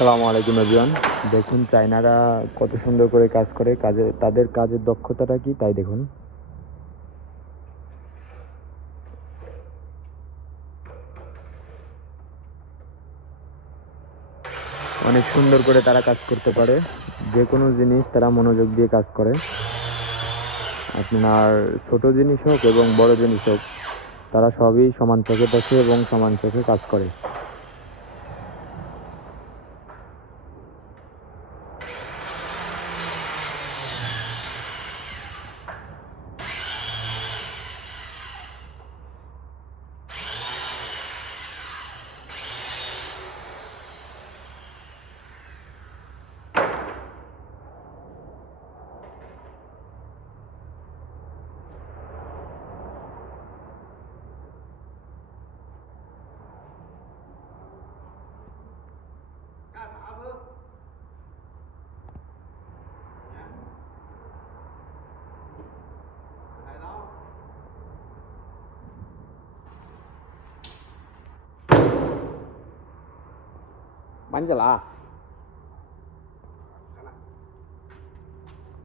আসসালামু আলাইকুম এভরিওয়ান। দেখুন চায়নারা কত সুন্দর করে কাজ করে, তাদের কাজের দক্ষতাটা কি তাই দেখুন। অনেক সুন্দর করে তারা কাজ করতে পারে। যে কোনো জিনিস তারা মনোযোগ দিয়ে কাজ করে। আপনার ছোট জিনিস হোক এবং বড় জিনিস হোক, তারা সবই সমান চোখে দেখে এবং সমান চোখে কাজ করে। Bắn chả là